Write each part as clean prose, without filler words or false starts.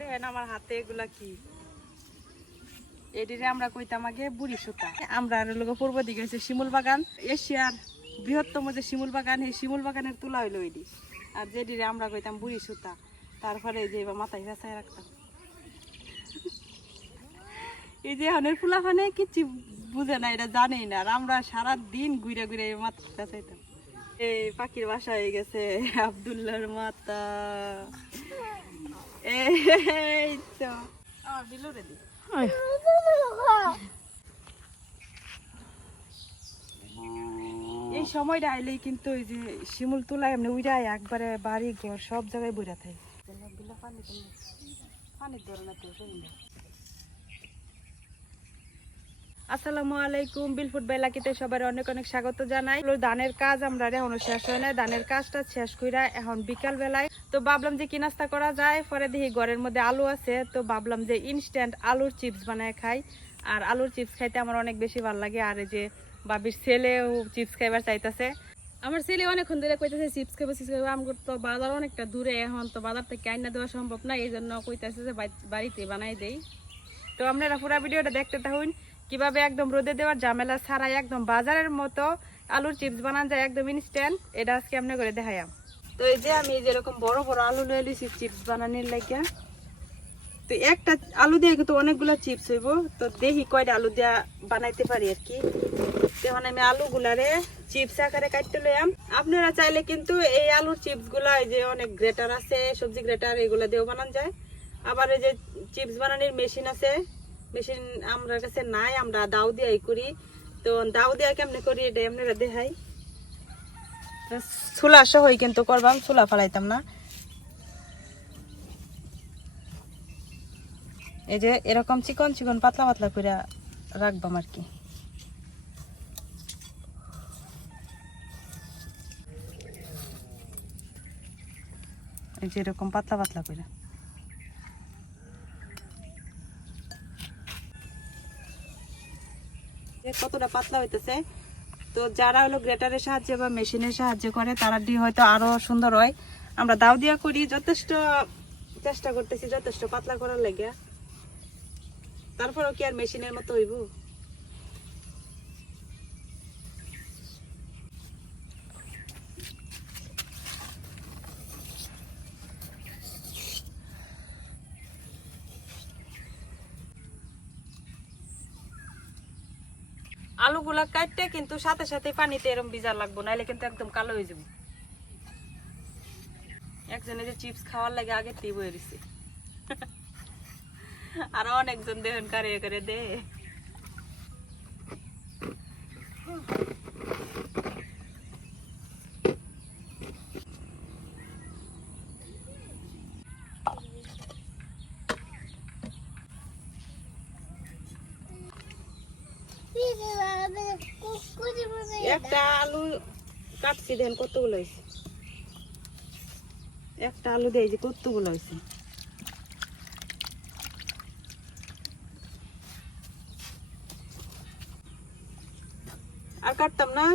দেখেন আমার হাতে এগুলা কি, এটিরে আমরা কইতাম আগে বুড়ি সুতা। আমরা আর লোক পূর্ব দিকে হচ্ছে শিমুল বাগান, এশিয়ার বৃহত্তম যে শিমুল বাগান, এই শিমুল বাগানের তুলা হইলো এটি। আর যেটিরে আমরা কইতাম বুড়ি সুতা। তারপরে যে এবার মাথায় ফেঁচায় রাখতাম। এই যে হনের ফুলাফানে কিচ্ছু বুঝে না, এটা জানেই না। আর আমরা সারাদিন ঘুরে ঘুরে মাথা ফেঁচাইতাম। এই পাখির বাসা হয়ে গেছে আব্দুল্লাহর মাথা। এই তো আমার বিলুরে দি এই সময়টা আইলেই কিন্তু ওই যে শিমুল তুলা এমনি উইরাই একবারে বাড়ি ঘর সব জায়গায় বইরা থাকে। পানির ধরে না তো না। আসসালামু আলাইকুম, বিলফুট বেলাকিতে সবার অনেক অনেক স্বাগত জানাই। ধানের কাজ আমরা এখনো শেষ হয় না, ধানের কাজটা শেষ কইরা এখন বিকাল বেলায় তো ভাবলাম যে কি নাস্তা করা যায়। পরে দেখি ঘরের মধ্যে আলু আছে, তো ভাবলাম যে ইনস্ট্যান্ট আলুর চিপস বানায় খাই। আর আলুর চিপস খাইতে আমার অনেক বেশি ভালো লাগে। আর এই যে বাবির ছেলেও চিপস খাইবার চাইতেছে। আমার ছেলে অনেকক্ষণ ধরে কইতেছে চিপস খাবো চিপস খাবো। আমার তো বাজার অনেকটা দূরে, এখন তো বাজার থেকে আইনা দেওয়া সম্ভব না, এই জন্য কইতেছে যে বাড়িতে বানাই দেই। তো আপনারা পুরো ভিডিওটা দেখতে থাকুন কিভাবে একদম রোদে দেওয়ার ঝামেলা ছাড়াই একদম বাজারের মতো আলুর চিপস বানান যায়, একদম ইনস্ট্যান্ট। এটা আজকে আমরা করে দেখাইলাম। তো এই যে আমি যেরকম বড় বড় আলু লয়ে লইছি চিপস বানানোর লাগিয়া। তো একটা আলু দিয়ে কিন্তু অনেকগুলো চিপস হইব, তো দেখি কয়টা আলু দিয়া বানাইতে পারি আর কি। তখন আমি আলুগুলারে চিপস আকারে কাটতে লইলাম। আপনারা চাইলে কিন্তু এই আলুর চিপস গুলা, এই যে অনেক গ্রেটার আছে, সবজি গ্রেটার, এগুলা দিয়েও বানান যায়। আবার এই যে চিপস বানানোর মেশিন আছে, মেশিন আমার কাছে নাই, আমরা দাও দিয়াই করি। তো দাও দিয়া কেমনে করি এটা আপনারা দেখাই। চুলা সহই কিন্তু করবাম, চুলা ফালাইতাম না। এই যে এরকম চিকন চিকন পাতলা পাতলা করে রাখবাম আর কি। এই যে এরকম পাতলা পাতলা করে কতটা পাতলা হইতেছে। তো যারা হলো গ্রেটারের সাহায্যে বা মেশিনের সাহায্যে করে তারা দিয়ে হয়তো আরো সুন্দর হয়। আমরা দাও দিয়া করি, যথেষ্ট চেষ্টা করতেছি যথেষ্ট পাতলা করার লাগে। তারপরেও কি আর মেশিনের মতো হইব? আলুগুলা কাটতে কিন্তু সাথে সাথে পানিতে এরকম ভিজা লাগবো, নাইলে কিন্তু একদম কালো হয়ে যাবে। একজনে যে চিপস খাওয়ার লাগে আগে তি বয়ে দিছে, আর অনেকজন দেখেন কারে করে দে। একটা আলু কাটছি দেখেন কতগুলো হয়েছে, একটা আলু দিয়ে যে কতগুলো হয়েছে। আর কাটতাম না,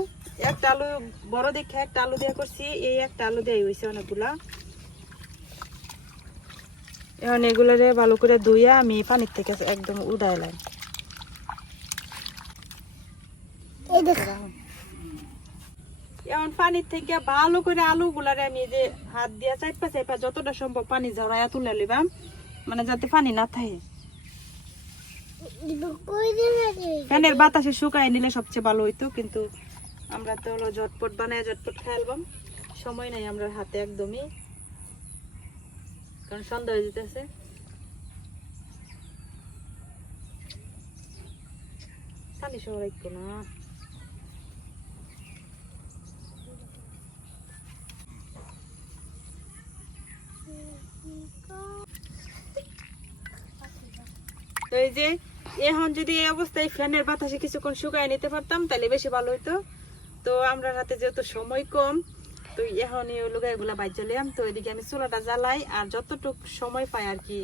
একটা আলু বড় দেখে একটা আলু দিয়ে করছি, এই একটা আলু দিয়ে হয়েছে অনেকগুলা। এখন এগুলারে ভালো করে ধুইয়া আমি পানির থেকে একদম উঠাইলাম। এখন পানির থেকে ভালো করে আলুগুলারে আমি যে হাত দিয়া চাইপা চাইপা যতটা সম্ভব পানি ঝরাইয়া তুলে নিবাম, মানে যাতে পানি না থাকে। ফ্যানের বাতাসে শুকাই নিলে সবচেয়ে ভালো হইতো, কিন্তু আমরা তো হলো ঝটপট বানায় ঝটপট খাইলাম, সময় নাই আমরা হাতে একদমই, কারণ সন্ধ্যা হয়ে যেতেছে। পানি সরাই না, তো এই যে এখন যদি এই অবস্থায় ফ্যানের বাতাসে কিছুক্ষণ শুকায় নিতে পারতাম তাহলে বেশি ভালো হইতো। তো আমরা হাতে যেহেতু সময় কম, তো এখন এই এগুলা বাইর জ্বালাম। তো এদিকে আমি চুলাটা জ্বালাই আর যতটুকু সময় পাই আর কি,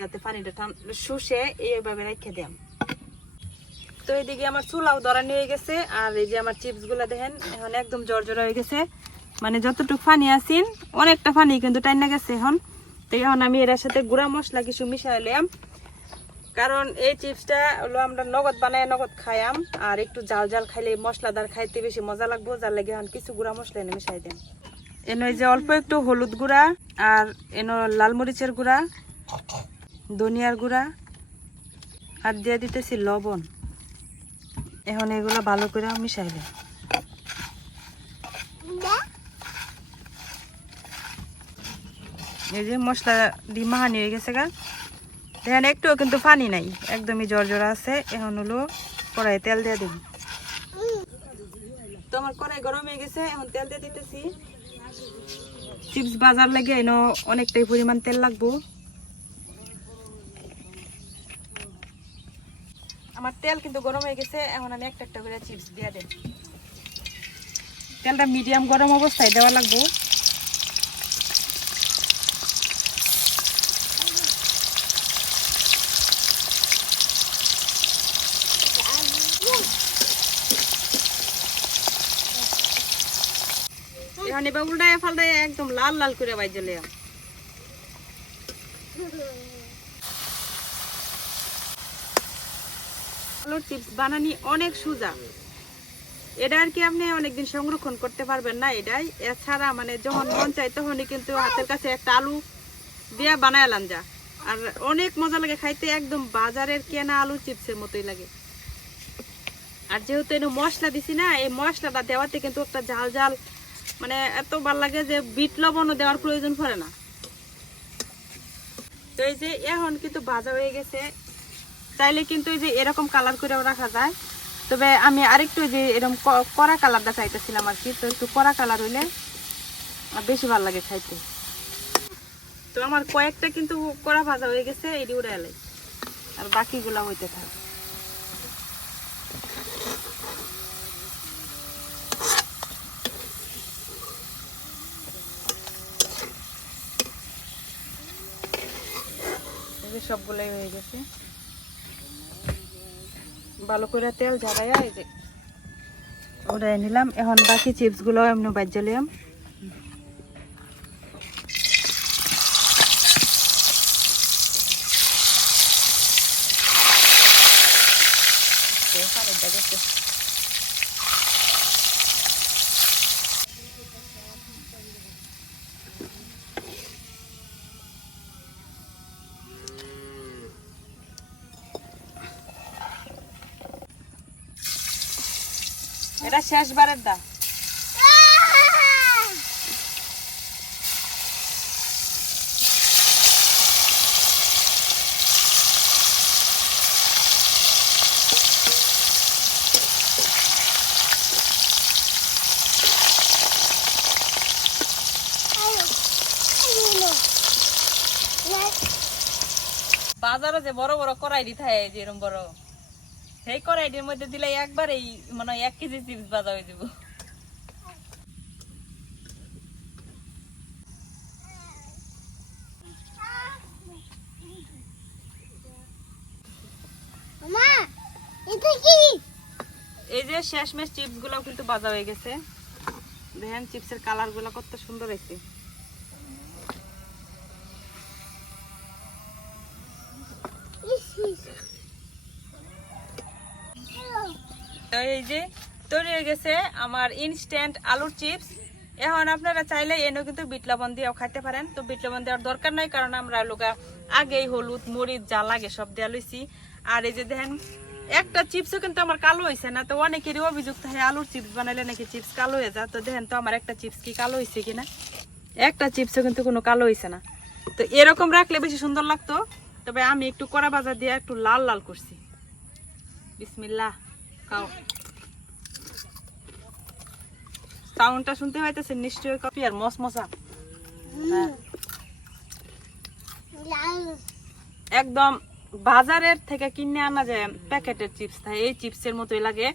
যাতে পানিটা শুষে এইভাবে রেখে দিলাম। তো এদিকে আমার চুলাও ধরানি হয়ে গেছে। আর এই যে আমার চিপস গুলা দেখেন এখন একদম জর্জরা হয়ে গেছে, মানে যতটুকু পানি আসিন অনেকটা পানি কিন্তু টাইনা গেছে এখন। তো এখন আমি এর সাথে গুঁড়া মশলা কিছু মিশাইলাম, কারণ এই চিপসটা হলো আমরা নগদ বানায় নগদ খাইয়াম, আর একটু জাল জাল খাইলে মশলাদার খাইতে বেশি মজা লাগবো, যার লাগে এখন কিছু গুঁড়া মশলা এনে মিশাই দেন। এনে যে অল্প একটু হলুদ গুঁড়া, আর এনে লাল মরিচের গুঁড়া, ধনিয়ার গুঁড়া, আর দিয়ে দিতেছি লবণ। এখন এগুলো ভালো করে মিশাই দেন। এই যে মশলা দিয়ে মাহানি হয়ে গেছে গা, দেখেন একটুও কিন্তু পানি নাই, একদমই জর্জরা আছে। এখন হলো কড়াইয়ে তেল দিয়ে দিন। তো আমার কড়াই গরম হয়ে গেছে, এখন তেল দিয়ে দিতেছি। চিপস বাজার লাগে এনে অনেকটাই পরিমাণ তেল লাগবো। আমার তেল কিন্তু গরম হয়ে গেছে, এখন আমি একটা একটা করে চিপস দিয়ে দেব। তেলটা মিডিয়াম গরম অবস্থায় দেওয়া লাগবো। এখন এবার উল্টায় ফাল্টায় একদম লাল লাল করে ভাজলে আলুর চিপস বানানি অনেক সোজা। এটা আর কি আপনি অনেকদিন সংরক্ষণ করতে পারবেন না এটাই, এছাড়া মানে যখন মন চাই তখনই কিন্তু হাতের কাছে একটা আলু দিয়ে বানাইলাম যা, আর অনেক মজা লাগে খাইতে, একদম বাজারের কেনা আলু চিপসের মতোই লাগে। আর যেহেতু এনে মশলা দিছি না, এই মশলাটা দেওয়াতে কিন্তু একটা ঝাল ঝাল মানে এত ভালো লাগে যে বিট লবণও দেওয়ার প্রয়োজন পড়ে না। তো এই যে এখন কিন্তু ভাজা হয়ে গেছে, চাইলে কিন্তু এই যে এরকম কালার করেও রাখা যায়, তবে আমি আরেকটু যে এরকম কড়া কালারটা চাইতেছিলাম আর কি, তো একটু কড়া কালার হইলে বেশি ভালো লাগে খাইতে। তো আমার কয়েকটা কিন্তু কড়া ভাজা হয়ে গেছে, এটি উড়ে এলাই, আর বাকিগুলা হইতে থাকে। সবগুলাই হয়ে গেছে, ভালো করে তেল ঝাড়াইয়া এই যে উড়াই নিলাম। এখন বাকি চিপস গুলো এমনি বাজ্যালাম। এটা শেষবারের দাম। বাজারে যে বড় বড় কড়াই দিতে হয়, যে এরকম বড়, সেই কড়াইটির মধ্যে দিলে একবার এই মানে 1 কেজি চিপস ভাজা হয়ে যাব। এই যে শেষমেশ চিপস গুলো কিন্তু ভাজা হয়ে গেছে, দেখেন চিপসের কালার গুলো কত সুন্দর হয়েছে। এই যে তৈরি হয়ে গেছে আমার ইনস্ট্যান্ট আলুর চিপস। এখন আপনারা চাইলে এনে কিন্তু বিট লবণ দিয়েও খাইতে পারেন, তো বিট লবণ দেওয়ার দরকার নাই, কারণ আমরা লোকা আগেই হলুদ মরিচ যা লাগে সব দেওয়া লইছি। আর এই যে দেখেন একটা চিপসও কিন্তু আমার কালো হয়েছে না, তো অনেকেরই অভিযোগ থাকে আলুর চিপস বানাইলে নাকি চিপস কালো হয়ে যায়। তো দেখেন তো আমার একটা চিপস কি কালো হয়েছে কিনা, একটা চিপসও কিন্তু কোনো কালো হয়েছে না। তো এরকম রাখলে বেশি সুন্দর লাগতো, তবে আমি একটু কড়া ভাজা দিয়ে একটু লাল লাল করছি। বিসমিল্লাহ, খাও। সাউন্ডটা শুনতে পাইতেছে নিশ্চয়ই, কপি আর মসমসা একদম বাজারের থেকে কিনে আনা যায় প্যাকেটের চিপস, তাই এই চিপসের মতোই লাগে।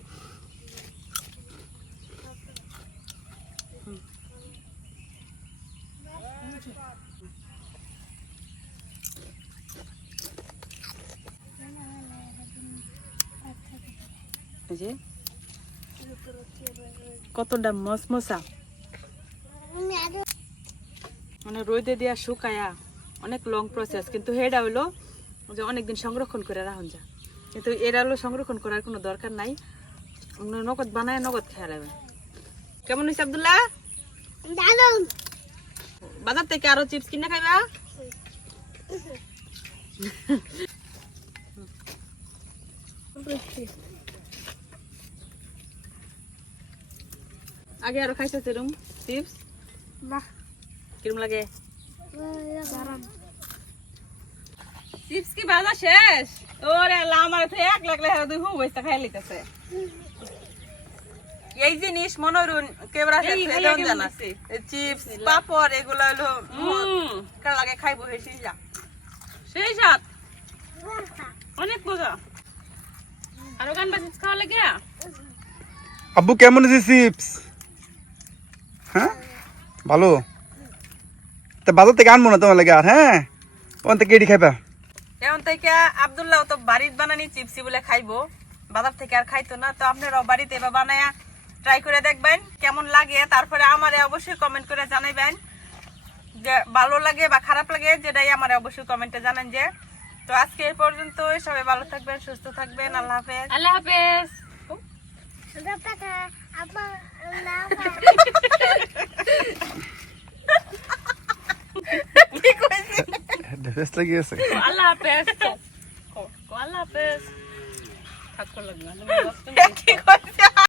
কতটা মসমসা, মানে রোদে দিয়া শুকায়া অনেক লং প্রসেস, কিন্তু হেডা হইলো যে অনেকদিন সংরক্ষণ করে রাখুন যা, কিন্তু এরা হলো সংরক্ষণ করার কোনো দরকার নাই, নগদ বানায় নগদ খেয়ে নেবেন। কেমন হয়েছে আব্দুল্লাহ? বাজার থেকে আরো চিপস কিনে খাইবা? আগে আরো খাইছে এরকম চিপস? বাহ, কিরম লাগে? চিপস কি বাজা শেষ? ওরে আল্লাহ, আমার তো এক লাগলে দুই হুম বইসা খাই লিতেছে। এই জিনিস মনোরুন কেবরা জানাছে, চিপস পাপড় এগুলো হলো কার লাগে খাইবো সেই যা, সেই সাত অনেক মজা। আরো গান বাজিস খাওয়া লাগে। আব্বু কেমন আছে চিপস? হ্যাঁ ভালো। তা বাজার থেকে আনবো না তোমার লাগে আর? হ্যাঁ, ওখান থেকে এটি খাইবা। এখন থেকে আব্দুল্লাহ তো বাড়ির বানানি চিপসি বলে খাইবো, বাজার থেকে আর খাইতো না। তো আপনারাও বাড়িতে এবার বানায়া ট্রাই করে দেখবেন কেমন লাগে, তারপরে আমারে অবশ্যই কমেন্ট করে জানাইবেন যে ভালো লাগে বা খারাপ লাগে, যেটাই আমারে অবশ্যই কমেন্টে জানান। যে তো আজকে এই পর্যন্ত, সবাই ভালো থাকবেন, সুস্থ থাকবেন, আল্লাহ হাফেজ। আল্লাহ হাফেজ। আল্লাহ হাফেজ। আল্লাহ হাফেজ।